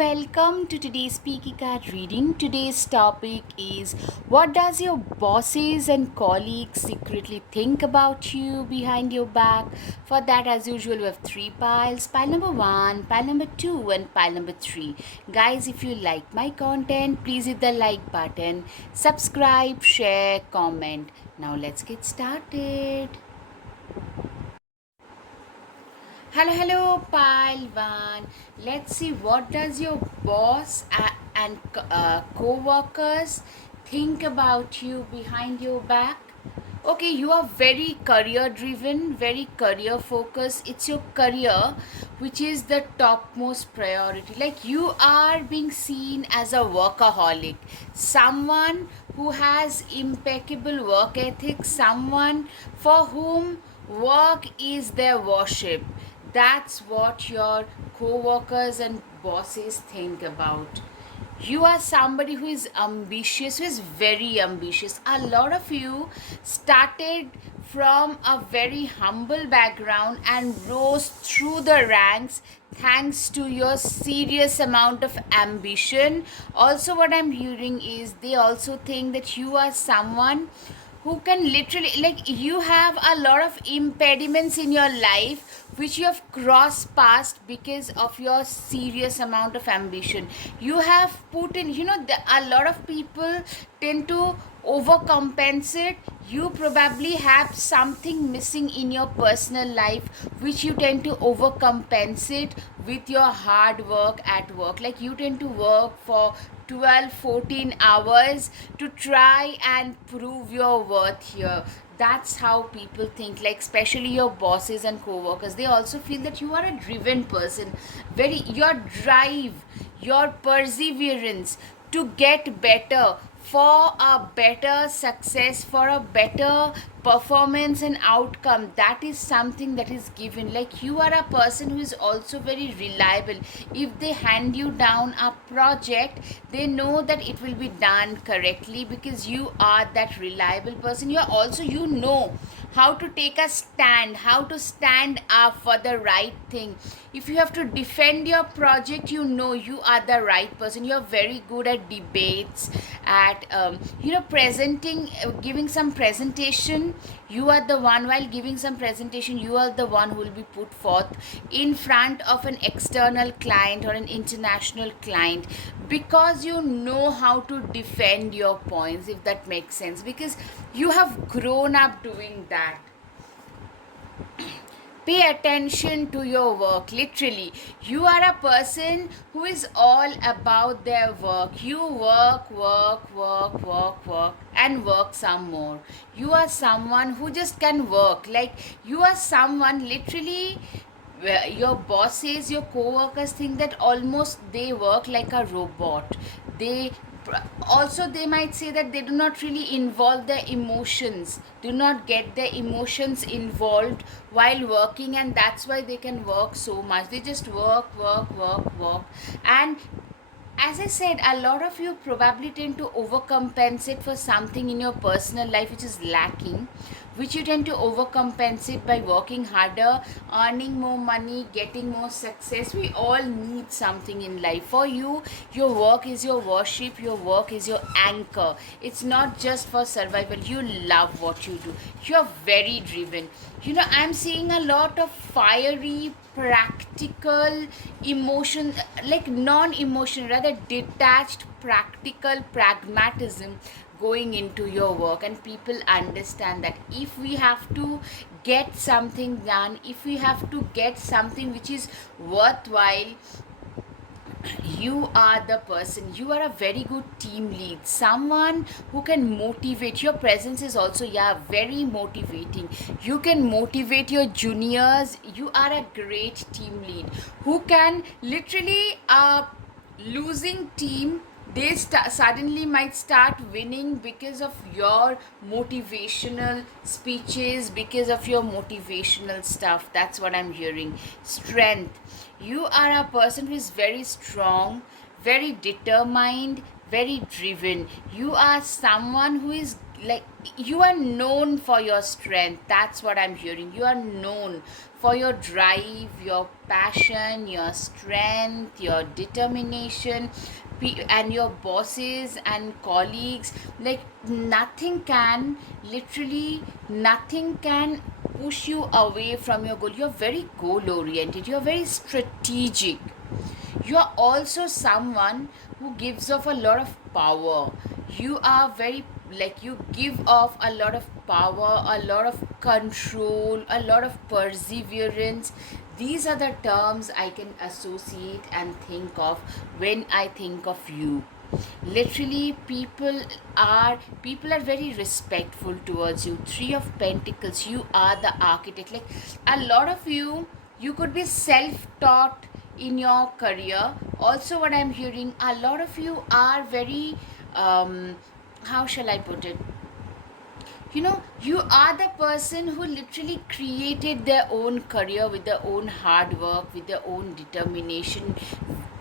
welcome to today's Speaky Card reading. Today's topic is, what does your bosses and colleagues secretly think about you behind your back? For that, as usual, we have three piles: pile number one, pile number two, and pile number three. Guys, if you like my content, please hit the like button, subscribe, share, comment. Now, let's get started. Hello, pile one. Let's see, what does your boss and co-workers think about you behind your back? Okay, you are very career driven, very career focused. It's your career which is the topmost priority. Like, you are being seen as a workaholic, someone who has impeccable work ethic, someone for whom work is their worship. That's what your co-workers and bosses think about. You are somebody who is ambitious, who is very ambitious. A lot of you started from a very humble background and rose through the ranks thanks to your serious amount of ambition. Also, what I'm hearing is they also think that you are someone who can literally, like, you have a lot of impediments in your life which you have crossed past because of your serious amount of ambition. You have put in, a lot of people tend to overcompensate. You probably have something missing in your personal life which you tend to overcompensate with your hard work at work. Like, you tend to work for 12-14 hours to try and prove your worth here. That's how people think, like, especially your bosses and co-workers. They also feel that you are a driven person. Your drive, your perseverance to get better, for a better success, for a better performance and outcome, that is something that is given. Like, you are a person who is also very reliable. If they hand you down a project, they know that it will be done correctly because you are that reliable person. You are also, how to take a stand, how to stand up for the right thing. If you have to defend your project, you are the right person. You're very good at debates, at presenting, giving some presentation. You are the one, while giving some presentation, you are the one who will be put forth in front of an external client or an international client, because you know how to defend your points, if that makes sense, because you have grown up doing that. Pay attention to your work. Literally, you are a person who is all about their work. You work, and work some more. You are someone who just can work. Like, you are someone, literally, your bosses, your co-workers think that almost they work like a robot. They also, they might say that they do not really involve their emotions, do not get their emotions involved while working, and that's why they can work so much. They just work. And as I said, a lot of you probably tend to overcompensate for something in your personal life which is lacking, which you tend to overcompensate by working harder, earning more money, getting more success. We all need something in life. For you, your work is your worship, your work is your anchor. It's not just for survival. You love what you do. You're very driven. I'm seeing a lot of fiery, practical emotion, like non-emotion, rather detached, practical pragmatism going into your work. And people understand that if we have to get something done, if we have to get something which is worthwhile, you are the person. You are a very good team lead, someone who can motivate. Your presence is also, very motivating. You can motivate your juniors. You are a great team lead who can literally, losing team, they suddenly might start winning because of your motivational speeches, because of your motivational stuff. That's what I'm hearing. Strength. You are a person who is very strong, very determined, very driven. You are someone who is like you are known for your strength. That's what I'm hearing. You are known for your drive, your passion, your strength, your determination, and your bosses and colleagues, like nothing can, literally nothing can push you away from your goal. You're very goal oriented, you're very strategic. You're also someone who gives off a lot of power. You are very, like, you give off a lot of power, a lot of control, a lot of perseverance. These are the terms I can associate and think of when I think of you. Literally, people are very respectful towards you. Three of Pentacles, you are the architect. Like, a lot of you could be self-taught in your career. Also, what I'm hearing, a lot of you are very, how shall I put it, you are the person who literally created their own career with their own hard work, with their own determination,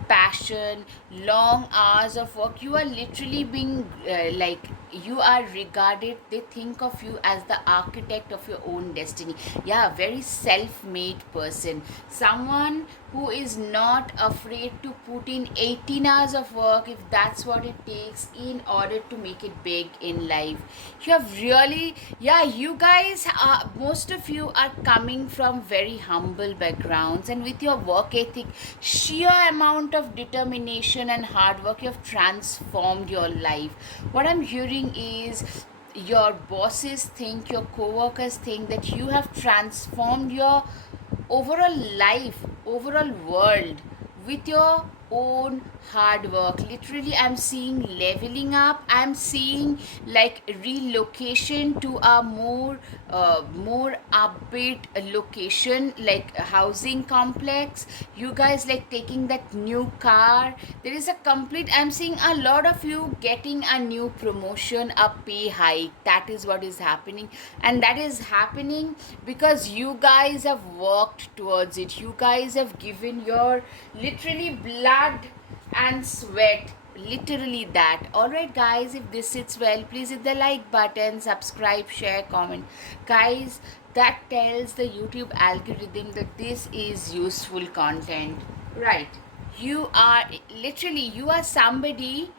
passion, long hours of work. You are literally being, like, you are regarded, they think of you as the architect of your own destiny. Yeah, very self-made person, someone who is not afraid to put in 18 hours of work if that's what it takes in order to make it big in life. You have really, yeah, you guys are, most of you are coming from very humble backgrounds, and with your work ethic, sheer amount of determination and hard work, you have transformed your life. What I'm hearing is your bosses think, your co-workers think that you have transformed your overall life, overall world with your own hard work. Literally, I'm seeing leveling up, I'm seeing like relocation to a more upbeat location, like a housing complex. You guys like taking that new car. There is a complete, I'm seeing a lot of you getting a new promotion, a pay hike. That is what is happening, and that is happening because you guys have worked towards it. You guys have given your literally blood and sweat, literally that. Alright guys, if this sits well, please hit the like button, subscribe, share, comment. Guys, that tells the YouTube algorithm that this is useful content, right? You are literally, you are somebody,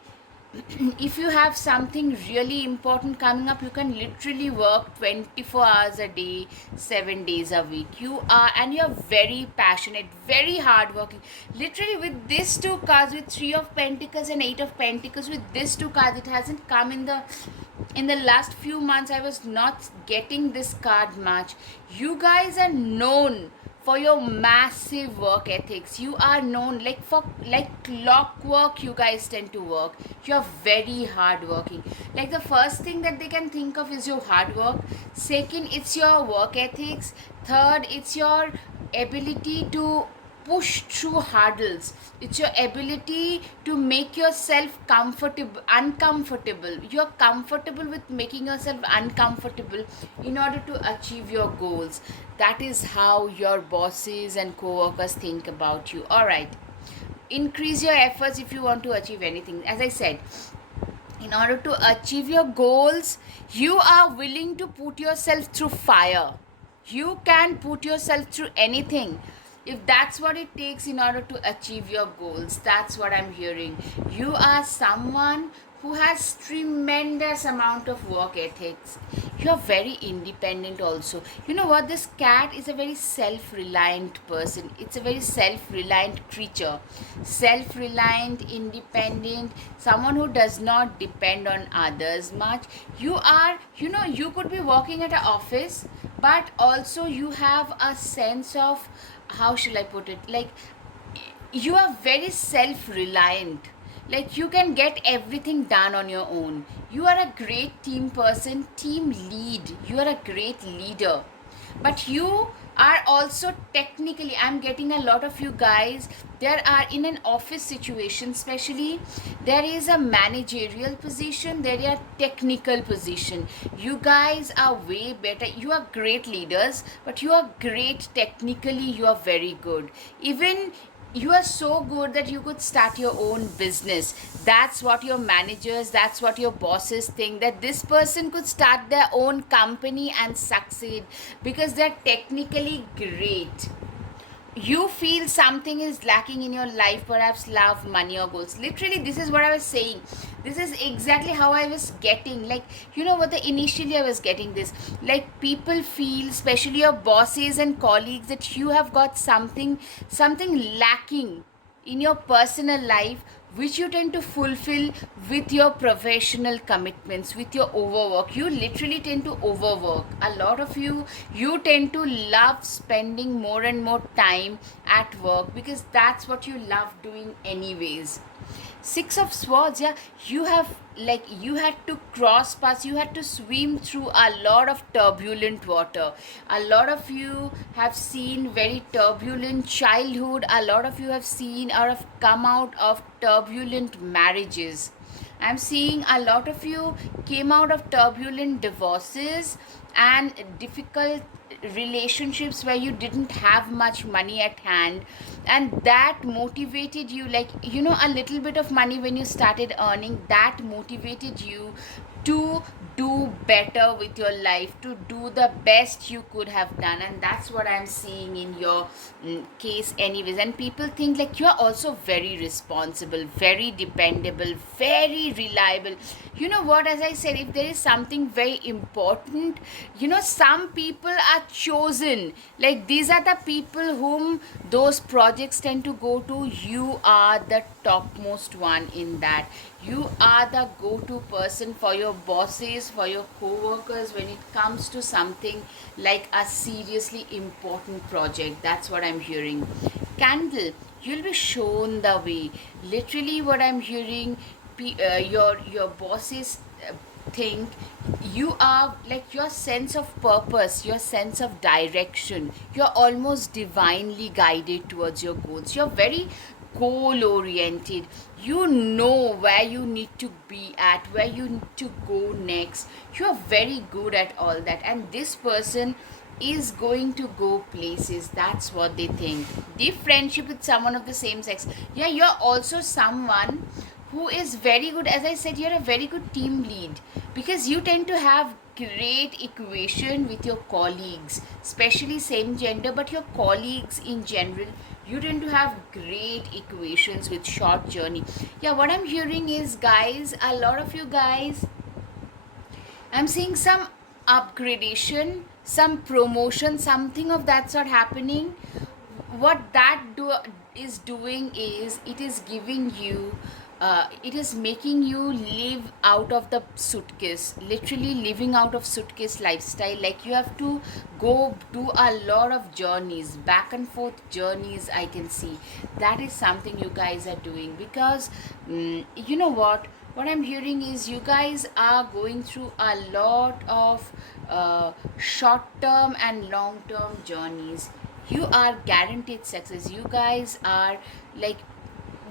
if you have something really important coming up, you can literally work 24 hours a day, 7 days a week. You are, and you're very passionate, very hardworking. Literally, with these two cards, with 3 of Pentacles and 8 of Pentacles, with these two cards, it hasn't come in the last few months. I was not getting this card much. You guys are known for your massive work ethics. You are known like for like clockwork. You guys tend to work. You're very hardworking. Like, the first thing that they can think of is your hard work. Second, it's your work ethics. Third, it's your ability to push through hurdles. It's your ability to make yourself uncomfortable. You're comfortable with making yourself uncomfortable in order to achieve your goals. That is how your bosses and co-workers think about you. All right, increase your efforts if you want to achieve anything. As I said, in order to achieve your goals, you are willing to put yourself through fire. You can put yourself through anything if that's what it takes in order to achieve your goals. That's what I'm hearing. You are someone who has tremendous amount of work ethics. You're very independent also. You know what, this cat is a very self-reliant person. It's a very self-reliant creature, self-reliant, independent, someone who does not depend on others much. You are, you could be working at an office, but also you have a sense of, how shall I put it, like, you are very self-reliant. Like, you can get everything done on your own. You are a great team person, team lead. You are a great leader. But you are also technically, I'm getting a lot of you guys, there are in an office situation, especially there is a managerial position, there are technical position. You guys are way better. You are great leaders, but you are great technically. You are very good. Even you are so good that you could start your own business. That's what your managers, that's what your bosses think, that this person could start their own company and succeed because they're technically great. You feel something is lacking in your life, perhaps love, money, or goals. Literally, this is what I was saying. This is exactly how I was getting, like, you know what, the initially I was getting this, like, people feel, especially your bosses and colleagues, that you have got something lacking in your personal life, which you tend to fulfill with your professional commitments, with your overwork. You literally tend to overwork. A lot of you tend to love spending more and more time at work because that's what you love doing anyways. Six of Swords, yeah, you have, like, you had to cross paths, you had to swim through a lot of turbulent water. A lot of you have seen very turbulent childhood, a lot of you have seen or have come out of turbulent marriages. I'm seeing a lot of you came out of turbulent divorces and difficult relationships where you didn't have much money at hand, and that motivated you, like, you know, a little bit of money when you started earning, that motivated you to do better with your life, to do the best you could have done. And that's what I'm seeing in your case anyways. And people think like you are also very responsible, very dependable, very reliable. You know what, as I said, if there is something very important, you know, some people are chosen, like these are the people whom those projects tend to go to. You are the topmost one in that. You are the go-to person for your bosses, for your co-workers when it comes to something like a seriously important project. That's what I'm hearing. Candle, you'll be shown the way. Literally what I'm hearing, your bosses think you are, like, your sense of purpose, your sense of direction, you're almost divinely guided towards your goals. You're very goal oriented. You know where you need to be at, where you need to go next. You're very good at all that, and this person is going to go places. That's what they think. Deep friendship with someone of the same sex, yeah, you're also someone who is very good. As I said, you're a very good team lead because you tend to have great equation with your colleagues, especially same gender, but your colleagues in general, you tend to have great equations with short journey. Yeah, what I'm hearing is, guys, a lot of you guys, I'm seeing some upgradation, some promotion, something of that sort happening. What that is doing is, it is giving you, it is making you live out of the suitcase, literally living out of suitcase lifestyle. Like, you have to go do a lot of journeys, back and forth journeys. I can see that is something you guys are doing because you know what I'm hearing is, you guys are going through a lot of short term and long term journeys. You are guaranteed success. You guys are, like,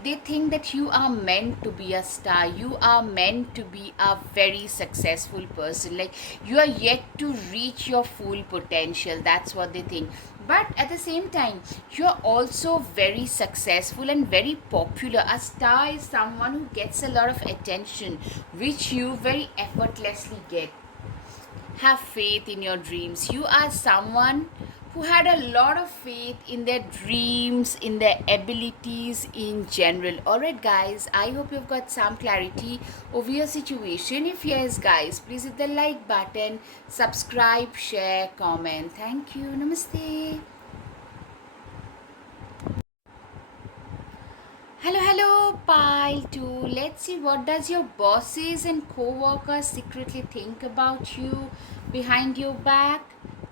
they think that you are meant to be a star, you are meant to be a very successful person, like you are yet to reach your full potential. That's what they think. But at the same time, you're also very successful and very popular. A star is someone who gets a lot of attention, which you very effortlessly get. Have faith in your dreams. You are someone who had a lot of faith in their dreams, in their abilities in general. Alright, guys, I hope you've got some clarity over your situation. If yes, guys, please hit the like button, subscribe, share, comment. Thank you. Namaste. Hello, pile 2. Let's see, what does your bosses and co-workers secretly think about you behind your back?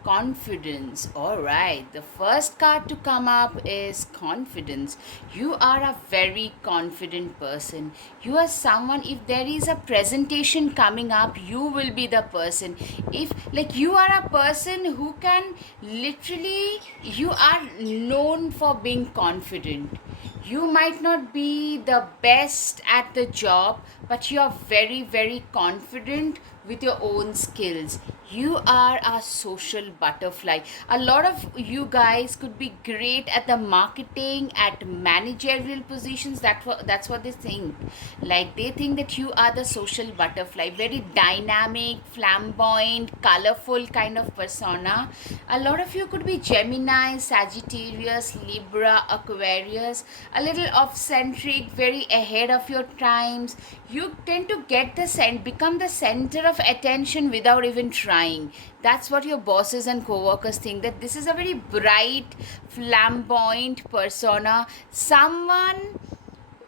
Confidence. Alright, the first card to come up is confidence. You are a very confident person. You are someone, if there is a presentation coming up, you will be the person. If, like, you are a person who can literally, you are known for being confident. You might not be the best at the job, but you are very, very confident with your own skills. You are a social butterfly. A lot of you guys could be great at the marketing, at managerial positions. That's what they think. Like they think that you are the social butterfly, very dynamic, flamboyant, colorful kind of persona. A lot of you could be Gemini, Sagittarius, Libra, Aquarius, a little off-centric, very ahead of your times. You tend to become the center of attention without even trying. That's what your bosses and co-workers think, that this is a very bright, flamboyant persona. Someone,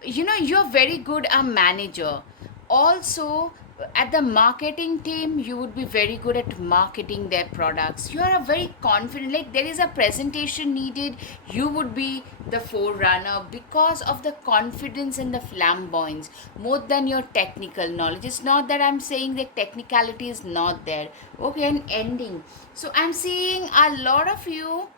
you're very good a manager. Also, at the marketing team, you would be very good at marketing their products. You are a very confident, like there is a presentation needed, you would be the forerunner because of the confidence and the flamboyance more than your technical knowledge. It's not that I'm saying that technicality is not there. Okay, and ending. So I'm seeing a lot of you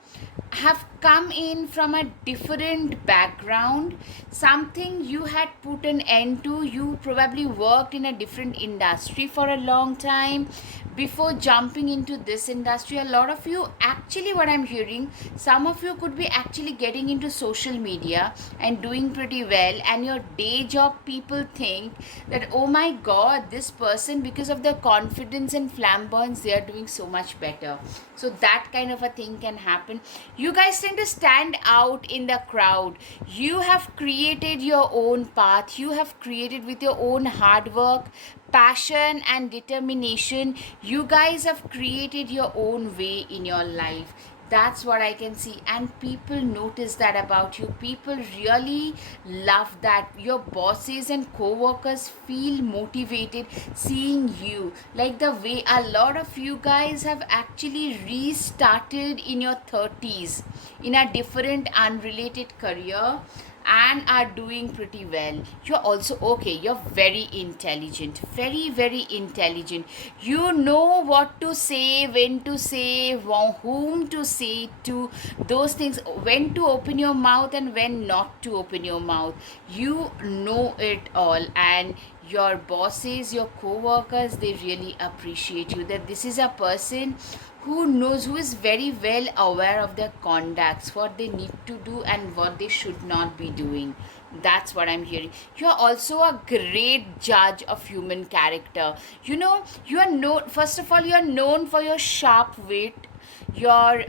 have come in from a different background, something you had put an end to. You probably worked in a different industry for a long time before jumping into this industry. A lot of you, actually, what I'm hearing, some of you could be actually getting into social media and doing pretty well, and your day job people think that, oh my god, this person, because of their confidence and flamboyance, they are doing so much better. So that kind of a thing can happen. You guys tend to stand out in the crowd. You have created your own path. You have created with your own hard work, passion and determination. You guys have created your own way in your life. That's what I can see, and people notice that about you. People really love that. Your bosses and co-workers feel motivated seeing you, like the way a lot of you guys have actually restarted in your 30s in a different unrelated career and are doing pretty well. You're also okay, you're very intelligent, very very intelligent. You know what to say, when to say, whom to say to, those things, when to open your mouth and when not to open your mouth. You know it all, and your bosses, your co-workers, they really appreciate you, that this is a person who knows, who is very well aware of their conducts, what they need to do and what they should not be doing. That's what I'm hearing. You're also a great judge of human character. You are known, first of all, you are known for your sharp wit, your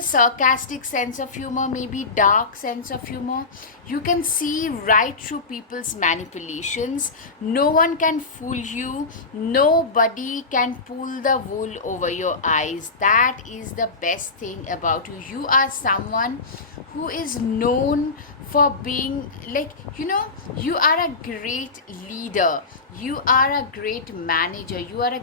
sarcastic sense of humor, maybe dark sense of humor. You can see right through people's manipulations. No one can fool you. Nobody can pull the wool over your eyes. That is the best thing about you. You are someone who is known for being, like, you are a great leader. You are a great manager. You are a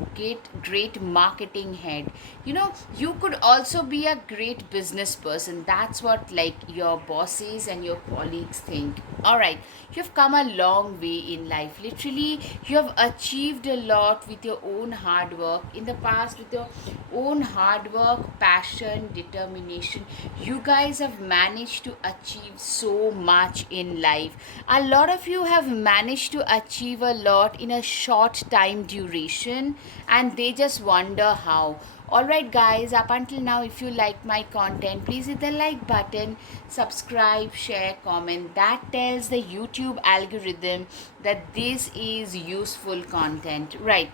great marketing head. You could also be a great business person. That's what, like, your bosses and your colleagues think. All right, you've come a long way in life. Literally, you have achieved a lot with your own hard work in the past, with your own hard work, passion, determination. You guys have managed to achieve so much in life. A lot of you have managed to achieve a lot in a short time duration, and they just wonder how. Alright guys, up until now, if you like my content, please hit the like button, subscribe, share, comment. That tells the YouTube algorithm that this is useful content. Right.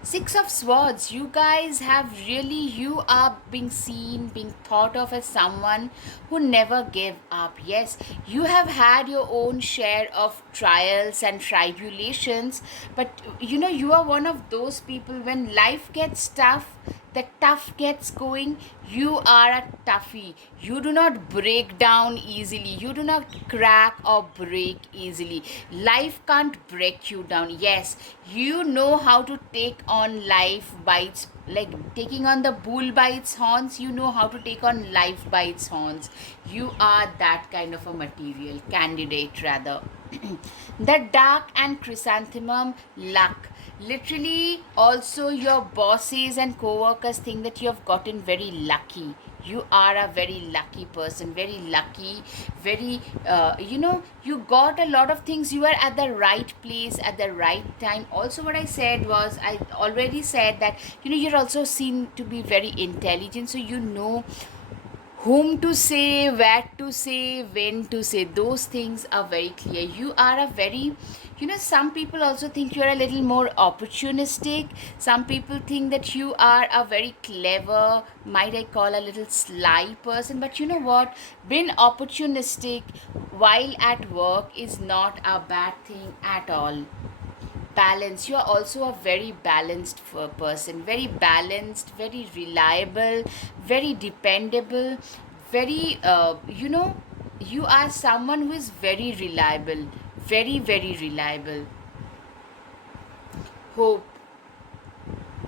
Six of Swords, you guys have really, you are being seen, being thought of as someone who never gave up. Yes, you have had your own share of trials and tribulations, but you are one of those people, when life gets tough, the tough gets going, you are a toughie. You do not break down easily. You do not crack or break easily. Life can't break you down. Yes, you know how to take on life by its, like taking on the bull by its horns. You know how to take on life by its horns. You are that kind of a material candidate, rather. The dark and chrysanthemum, luck. Literally, also your bosses and co-workers think that you have gotten very lucky. You are a very lucky person, very lucky, very, you got a lot of things. You are at the right place at the right time. Also, what I said was, I already said that, you're also seen to be very intelligent, so you know whom to say, where to say, when to say. Those things are very clear. You are a very, some people also think you are a little more opportunistic. Some people think that you are a very clever, might I call a little sly person. But you know what? Being opportunistic while at work is not a bad thing at all. Balance. You are also a very balanced person, very balanced, very reliable, very dependable, very, you are someone who is very reliable, very, very reliable. Hope,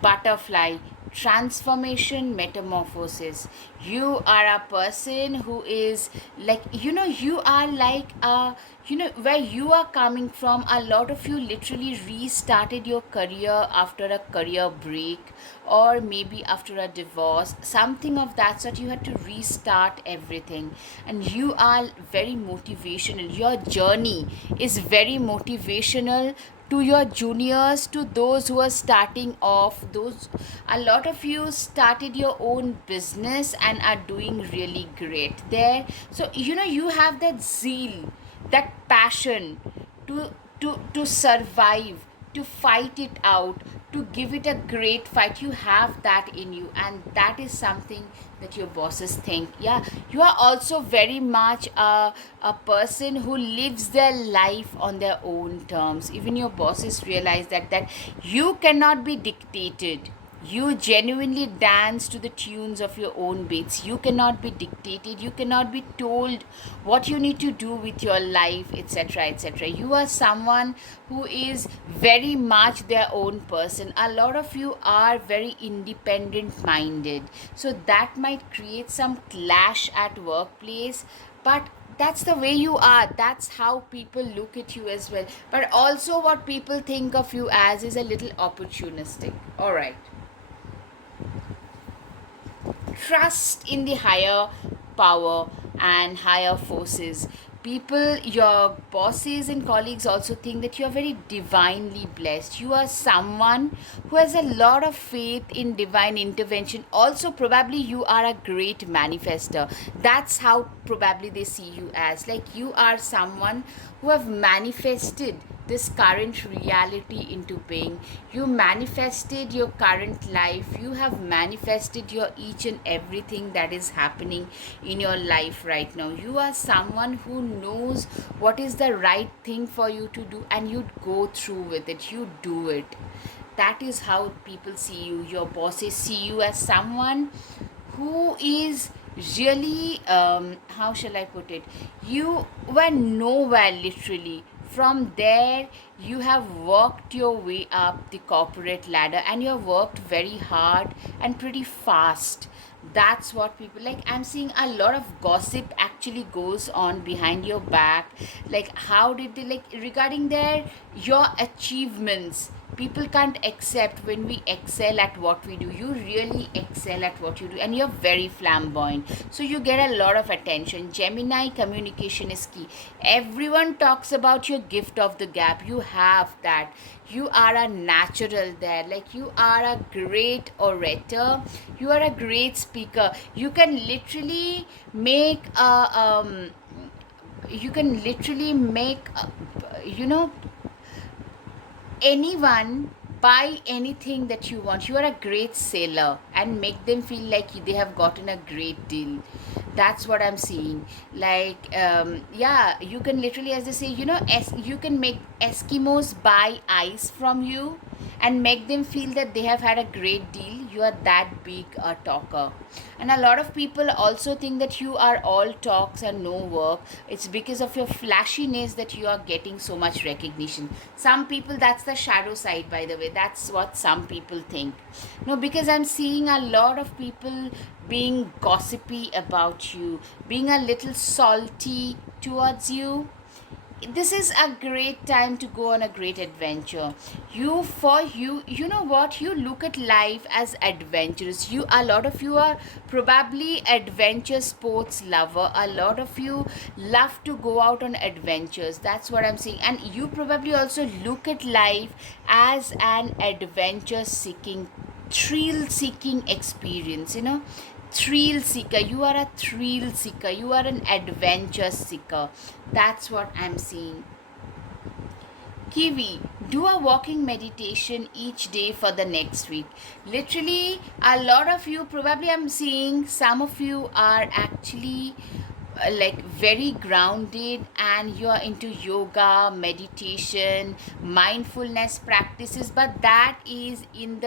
butterfly, transformation, metamorphosis. You are a person who is like, you are like a, where you are coming from, a lot of you literally restarted your career after a career break, or maybe after a divorce, something of that sort. You had to restart everything, and you are very motivational. Your journey is very motivational to your juniors, to those who are starting off. Those, a lot of you started your own business and are doing really great there. So you have that zeal, that passion to to survive, to fight it out, to give it a great fight. You have that in you, and that is something that your bosses think. Yeah, you are also very much a person who lives their life on their own terms. Even your bosses realize that you cannot be dictated. You genuinely dance to the tunes of your own beats. You cannot be dictated. You cannot be told what you need to do with your life, etc., etc. You are someone who is very much their own person. A lot of you are very independent minded. So that might create some clash at workplace, but that's the way you are. That's how people look at you as well. But also, what people think of you as is a little opportunistic. All right. Trust in the higher power and higher forces. People, your bosses and colleagues also think that you are very divinely blessed. You are someone who has a lot of faith in divine intervention. Also, probably you are a great manifester. That's how probably they see you as. Like, you are someone who have manifested this current reality into being. You manifested your current life. You have manifested your each and everything that is happening in your life right now. You are someone who knows what is the right thing for you to do, and you go through with it. You do it. That is how people see you. Your bosses see you as someone who is really, how shall I put it, you were nowhere literally. From there, you have worked your way up the corporate ladder, and you have worked very hard and pretty fast. That's what people like. I'm seeing a lot of gossip actually goes on behind your back. Like, how did they, like, regarding their your achievements. People can't accept when we excel at what we do. You really excel at what you do, and you're very flamboyant, so you get a lot of attention. Gemini, communication is key. Everyone talks about your gift of the gap. You have that. You are a natural there. Like, you are a great orator. You are a great speaker. You can literally make a, you can literally make a, anyone buy anything that you want. You are a great seller and make them feel like they have gotten a great deal. That's what I'm seeing. Like, yeah, you can literally, as they say, you can make Eskimos buy ice from you and make them feel that they have had a great deal. You are that big a talker. And a lot of people also think that you are all talks and no work. It's because of your flashiness that you are getting so much recognition. Some people, that's the shadow side, by the way. That's what some people think. No, because I'm seeing a lot of people being gossipy about you, being a little salty towards you. this is a great time to go on a great adventure. You know what, you look at life as adventurous. You, a lot of you are probably adventure sports lover. A lot of you love to go out on adventures. That's what I'm saying. And you probably also look at life as an adventure seeking, thrill seeking experience, thrill seeker. You are a thrill seeker, you are an adventure seeker. That's what I'm seeing. Kiwi, do a walking meditation each day for the next week. Literally, a lot of you, probably I'm seeing some of you are actually like very grounded, and you are into yoga, meditation, mindfulness practices, but that is in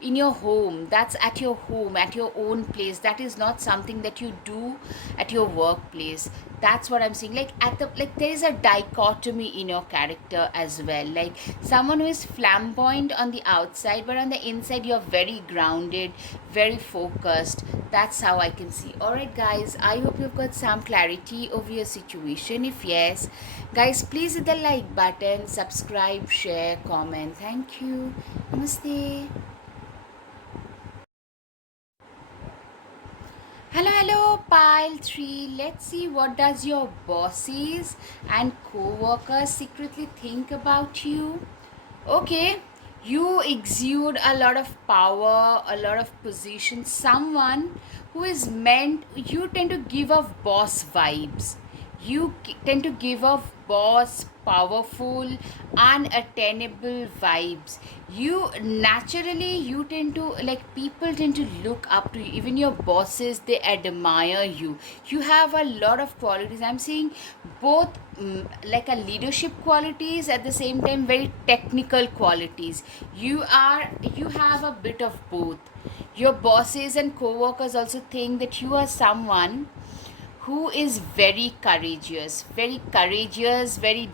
your home. That's at your home, at your own place. That is not something that you do at your workplace. That's what I'm saying. Like at the, like there is a dichotomy in your character as well. Like someone who is flamboyant on the outside, but on the inside you're very grounded, very focused. That's how I can see. All right, guys, I hope you've got some clarity over your situation. If yes, guys, please hit the like button, subscribe, share, comment. Thank you. Namaste. Hello, hello, pile 3. Let's see, what does your bosses and co-workers secretly think about you? Okay, you exude a lot of power, a lot of position. Someone who is meant, you tend to give off boss vibes. You tend to give off boss, powerful, unattainable vibes. You naturally, you tend to, like, people tend to look up to you. Even your bosses, they admire you. You have a lot of qualities. I'm seeing both, like a leadership qualities, at the same time very technical qualities. You have a bit of both. Your bosses and co-workers also think that you are someone who is very courageous, very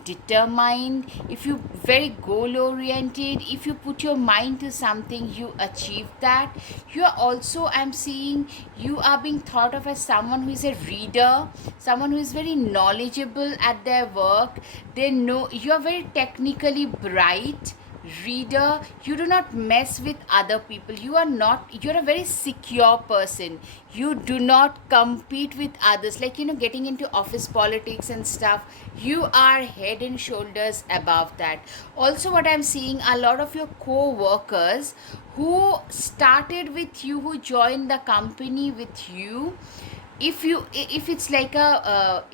determined. If you very goal oriented, if you put your mind to something, you achieve that. You are also, I'm seeing, you are being thought of as someone who is a reader, someone who is very knowledgeable at their work. They know you are very technically bright reader. You do not mess with other people. You're a very secure person. You do not compete with others, like, getting into office politics and stuff. You are head and shoulders above that. Also, what I'm seeing, a lot of your co-workers who started with you, who joined the company with you, if it's like a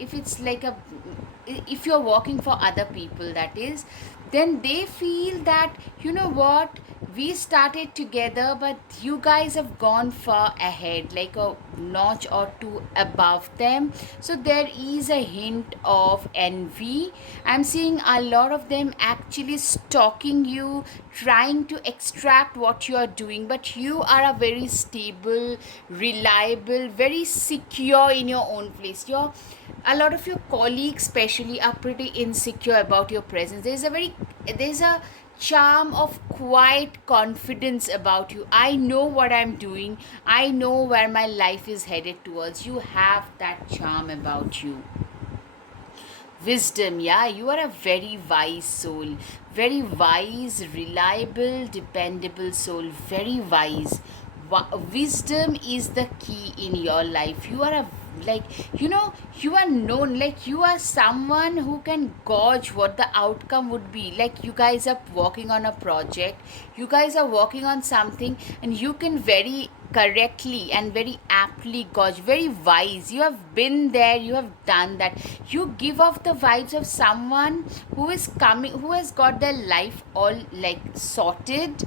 if you're working for other people, that is, then they feel that, you know what, we started together, but you guys have gone far ahead, like a notch or two above them. So there is a hint of envy. I'm seeing a lot of them actually stalking you, trying to extract what you are doing, but you are a very stable, reliable, very secure in your own place. A lot of your colleagues especially are pretty insecure about your presence. There's a charm of quiet confidence about you. I know what I'm doing, I know where my life is headed towards. You have that charm about you. Wisdom, yeah, you are a very wise soul, very wise, reliable, dependable soul, very wise. Wisdom is the key in your life. You are a, like, you are known, like, you are someone who can gauge what the outcome would be. Like, you guys are working on a project, you guys are working on something, and you can very correctly and very aptly gauge. Very wise, you have been there, you have done that. You give off the vibes of someone who is coming, who has got their life all, like, sorted,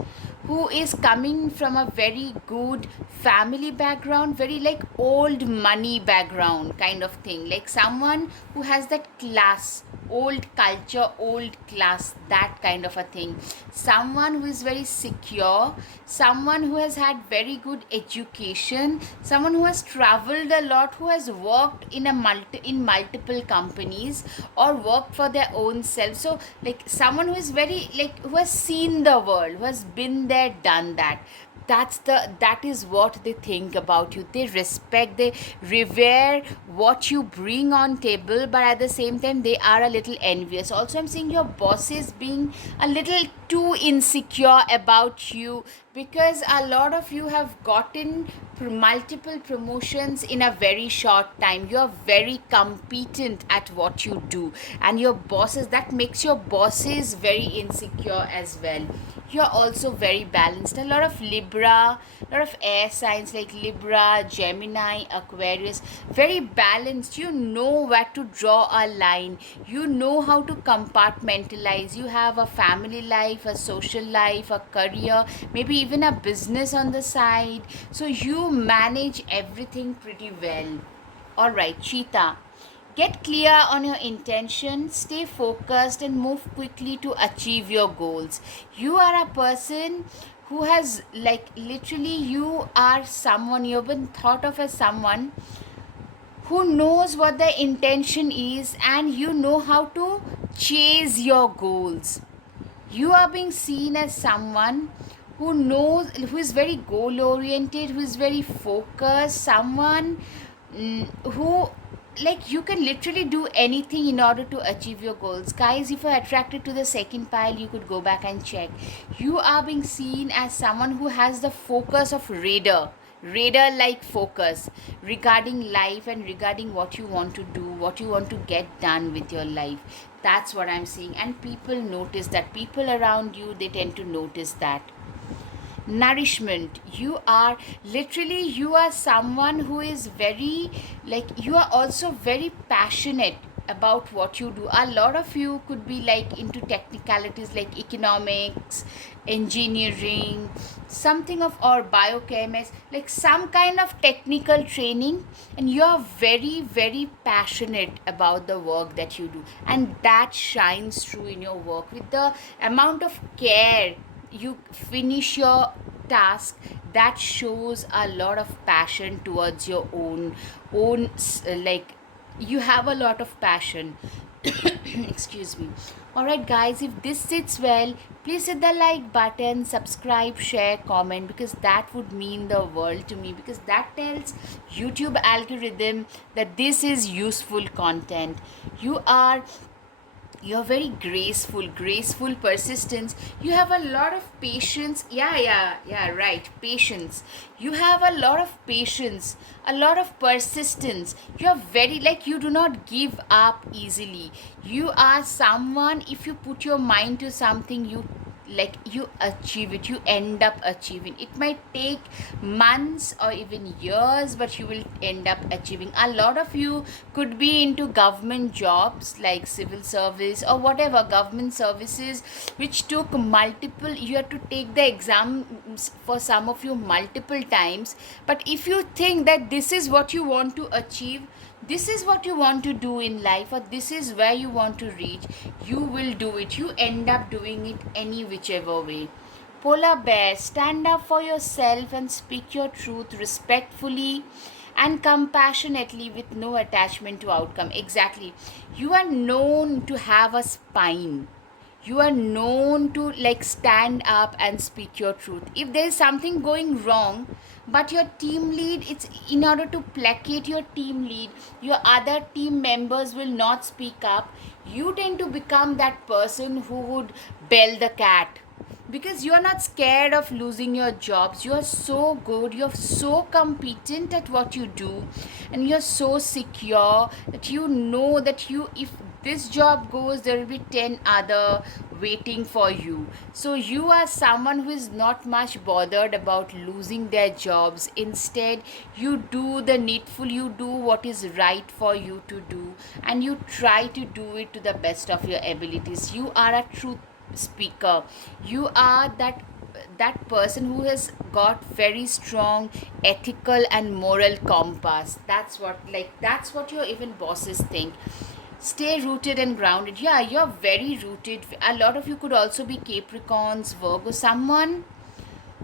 who is coming from a very good family background, very, like, old money background kind of thing, like someone who has that class, old culture, old class, that kind of a thing. Someone who is very secure, someone who has had very good education, someone who has traveled a lot, who has worked in multiple companies, or worked for their own self. So, like, someone who is very, like, who has seen the world, who has been there, done that. that is what they think about you. They respect, they revere what you bring on table, but at the same time they are a little envious. Also, I'm seeing your bosses being a little too insecure about you, because a lot of you have gotten multiple promotions in a very short time. You are very competent at what you do, and your bosses, that makes your bosses very insecure as well. You're also very balanced. A lot of Libra, a lot of air signs like Libra, Gemini, Aquarius, very balanced. You know where to draw a line, you know how to compartmentalize. You have a family life, a social life, a career, maybe even a business on the side. So you manage everything pretty well. All right, Cheetah. Get clear on your intention, stay focused, and move quickly to achieve your goals. You are a person who has, like, literally, you are someone, you've been thought of as someone who knows what the intention is, and you know how to chase your goals. You are being seen as someone who knows, who is very goal oriented, who is very focused, someone who, like, you can literally do anything in order to achieve your goals. Guys, if you're attracted to the second pile, you could go back and check. You are being seen as someone who has the focus of raider like focus regarding life and regarding what you want to do, what you want to get done with your life. That's what I'm seeing, and people notice that. People around you, they tend to notice that. Nourishment, you are literally, you are someone who is very, like, you are also very passionate about what you do. A lot of you could be like into technicalities like economics, engineering, something of, or biochemist, like some kind of technical training, and you are very very passionate about the work that you do, and that shines through in your work. With the amount of care you finish your task, that shows a lot of passion towards your like, you have a lot of passion. Excuse me. All right, guys, if this sits well, please hit the like button, subscribe, share, comment, because that would mean the world to me, because that tells YouTube algorithm that this is useful content. You're very graceful persistence. You have a lot of patience. Yeah, right, patience. You have a lot of patience, a lot of persistence. You're very, like, you do not give up easily. You are someone, if you put your mind to something, you, like, you achieve it, you end up achieving. It might take months or even years, but you will end up achieving. A lot of you could be into government jobs like civil service or whatever government services, which took multiple, you have to take the exams for some of you multiple times. But if you think that this is what you want to achieve, this is what you want to do in life, or this is where you want to reach, you will do it. You end up doing it any whichever way. Polar bear, stand up for yourself and speak your truth respectfully and compassionately with no attachment to outcome. Exactly. You are known to have a spine. You are known to, like, stand up and speak your truth. If there is something going wrong, but your team lead, it's in order to placate your team lead, your other team members will not speak up, you tend to become that person who would bell the cat, because you are not scared of losing your jobs. You are so good, you're so competent at what you do, and you're so secure that you know that you, if this job goes, there will be 10 other waiting for you. So you are someone who is not much bothered about losing their jobs. Instead, you do the needful, you do what is right for you to do, and you try to do it to the best of your abilities. You are a truth speaker. You are that person who has got very strong ethical and moral compass. That's what, like, that's what your even bosses think. Stay rooted and grounded. Yeah, you're very rooted. A lot of you could also be Capricorns, Virgo, someone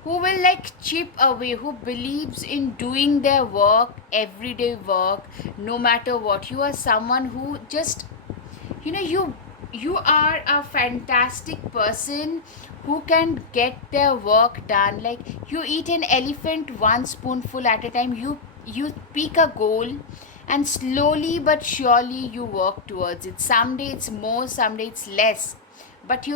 who will, like, chip away, who believes in doing their work, everyday work, no matter what. You are someone who just, you know, You are a fantastic person who can get their work done. Like, you eat an elephant one spoonful at a time. You pick a goal, and slowly but surely you work towards it. Someday it's more, someday it's less, but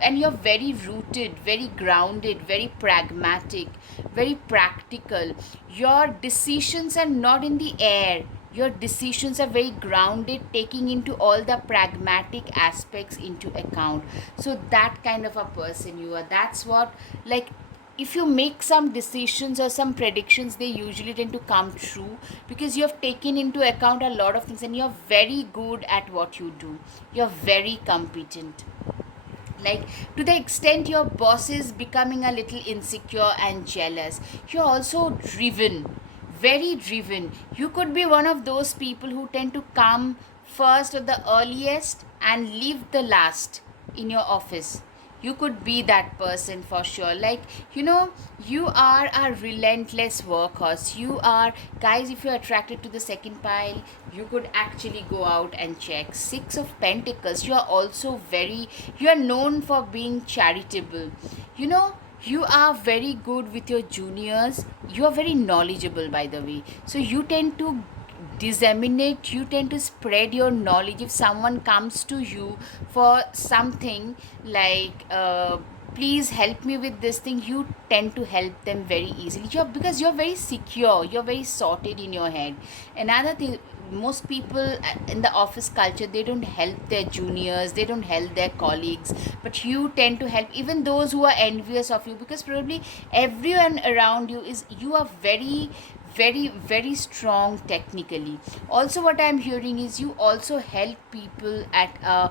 and you're very rooted, very grounded, very pragmatic, very practical. Your decisions are not in the air. Your decisions are very grounded, taking into all the pragmatic aspects into account. So that kind of a person you are. That's what, like, if you make some decisions or some predictions, they usually tend to come true, because you have taken into account a lot of things, and you're very good at what you do. You're very competent. Like, to the extent your boss is becoming a little insecure and jealous, you're also driven, very driven. You could be one of those people who tend to come first or the earliest and leave the last in your office. You could be that person for sure. Like, you are a relentless workhorse. You are, guys, if you're attracted to the second pile, you could actually go out and check Six of Pentacles. You are also very, you are known for being charitable. you know you are very good with your juniors. You are very knowledgeable, by the way, so you tend to disseminate, you tend to spread your knowledge. If someone comes to you for something, like, please help me with this thing, you tend to help them very easily. Because you're very secure, you're very sorted in your head. Another thing, most people in the office culture, they don't help their juniors, they don't help their colleagues, but you tend to help even those who are envious of you, because probably everyone around you is, you are very, very, very strong technically. Also, what I'm hearing is you also help people at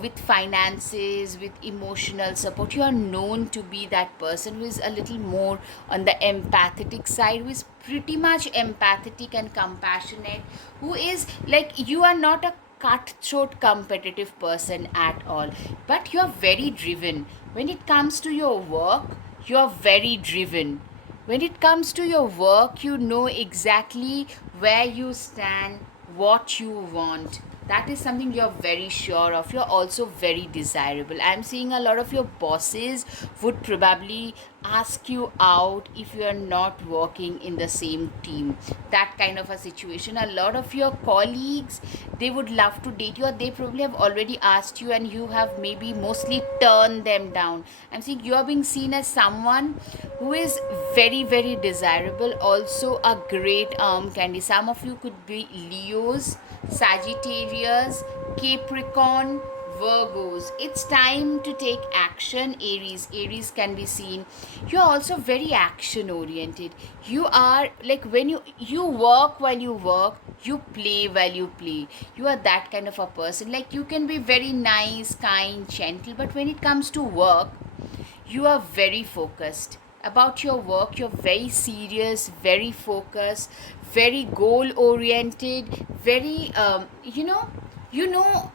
with finances, with emotional support. You are known to be that person who is a little more on the empathetic side, who is pretty much empathetic and compassionate, who is like, you are not a cutthroat competitive person at all, but you're very driven. When it comes to your work, you're very driven. When it comes to your work, you know exactly where you stand, what you want. That is something you're very sure of. You're also very desirable. I'm seeing a lot of your bosses would probably ask you out if you are not working in the same team. That kind of a situation. A lot of your colleagues, they would love to date you, or they probably have already asked you and you have maybe mostly turned them down. I'm seeing you're being seen as someone who is very, very desirable. Also a great candy. Some of you could be Leos, Sagittarius, Capricorn, Virgos. It's time to take action. Aries can be seen. You're also very action oriented. You are like, when you work while you work, you play while you play. You are that kind of a person. Like, you can be very nice, kind, gentle, but when it comes to work, you are very focused about your work. You're very serious, very focused, very goal oriented, very you know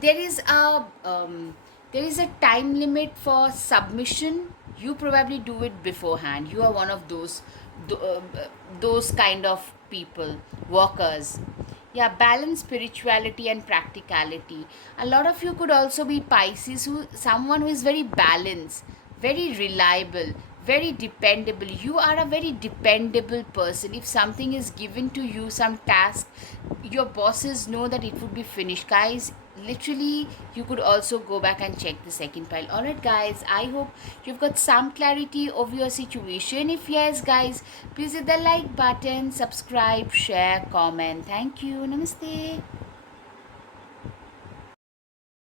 there is a time limit for submission. You probably do it beforehand. You are one of those kind of people, workers. Yeah, balance spirituality and practicality. A lot of you could also be Pisces, someone who is very balanced, very reliable, very dependable. You are a very dependable person. If something is given to you, some task, your bosses know that it would be finished. Guys, literally, you could also go back and check the second pile. Alright, guys, I hope you've got some clarity of your situation. If yes, guys, please hit the like button, subscribe, share, comment. Thank you. Namaste.